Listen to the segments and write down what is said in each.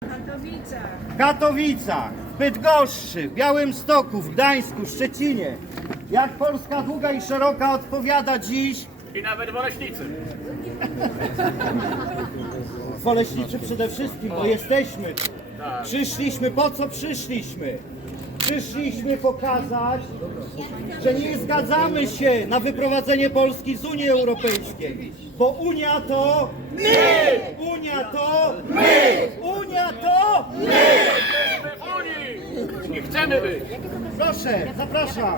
Katowicach. w Katowicach, w Bydgoszczy, w Białymstoku, w Gdańsku, Szczecinie. Jak Polska długa i szeroka odpowiada dziś I nawet w Oleśnicy. w Oleśniczy przede wszystkim, bo jesteśmy tu. Przyszliśmy, po co przyszliśmy? Przyszliśmy pokazać, że nie zgadzamy się na wyprowadzenie Polski z Unii Europejskiej, bo Unia to my! Unia to my! Unia to Jesteśmy w Unii! I chcemy być! Proszę, zapraszam.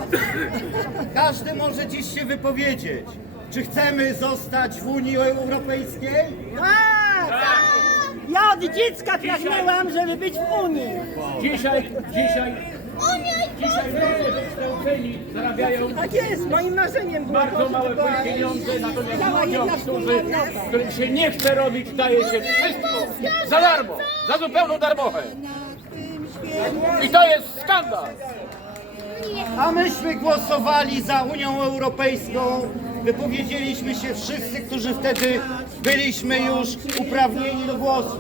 Każdy może dziś się wypowiedzieć. Czy chcemy zostać w Unii Europejskiej? Ja od dziecka pragnęłam, żeby być w Unii. Dzisiaj, dzisiaj, dzisiaj ludzie wykształceni zarabiają Tak jest, moim marzeniem było bardzo to, małe pieniądze, natomiast cała ludziom, jedna którzy, którym się nie chce robić, daje się wszystko za darmo, za zupełną darmochę. I to jest skandal! A myśmy głosowali za Unią Europejską. Wypowiedzieliśmy się wszyscy, którzy wtedy byliśmy już uprawnieni do głosu.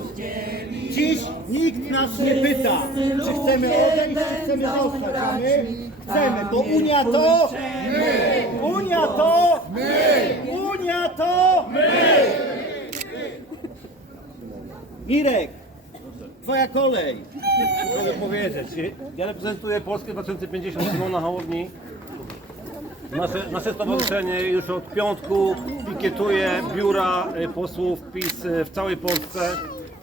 Dziś nikt nas nie pyta, czy chcemy odejść, czy chcemy zostać. A my chcemy, bo Unia to my! Unia to my! Unia to my! Mirek, twoja kolej. Mogę powiedzieć. Ja reprezentuję Polskę 2050 Szymona Hołowni. Nasze, nasze stowarzyszenie już od piątku pikietuje biura y, posłów PiS y, w całej Polsce.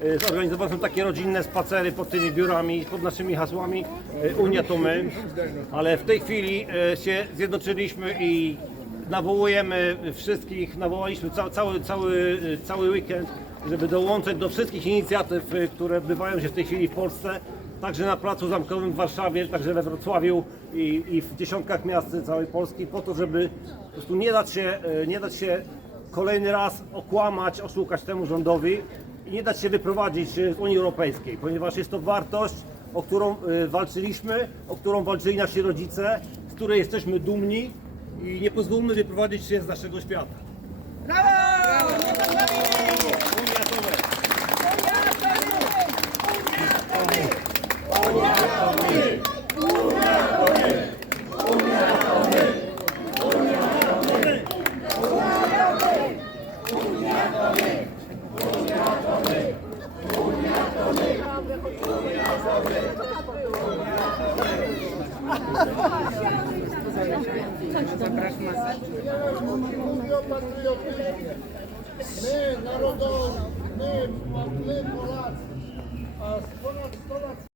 Y, Zorganizowane są takie rodzinne spacery pod tymi biurami, pod naszymi hasłami Unia to my. Ale w tej chwili się zjednoczyliśmy i nawołujemy wszystkich, nawołaliśmy ca, cały, cały, cały weekend, żeby dołączyć do wszystkich inicjatyw, y, które odbywają się w tej chwili w Polsce. Także na Placu Zamkowym w Warszawie, także we Wrocławiu i, i w dziesiątkach miast całej Polski po to, żeby po prostu nie dać się, e, nie dać się kolejny raz okłamać, oszukać temu rządowi i nie dać się wyprowadzić e, z Unii Europejskiej, ponieważ jest to wartość, o którą walczyliśmy, o którą walczyli nasi rodzice, z której jesteśmy dumni i nie pozwólmy wyprowadzić się z naszego świata. Ми народом, ми могли а поразити.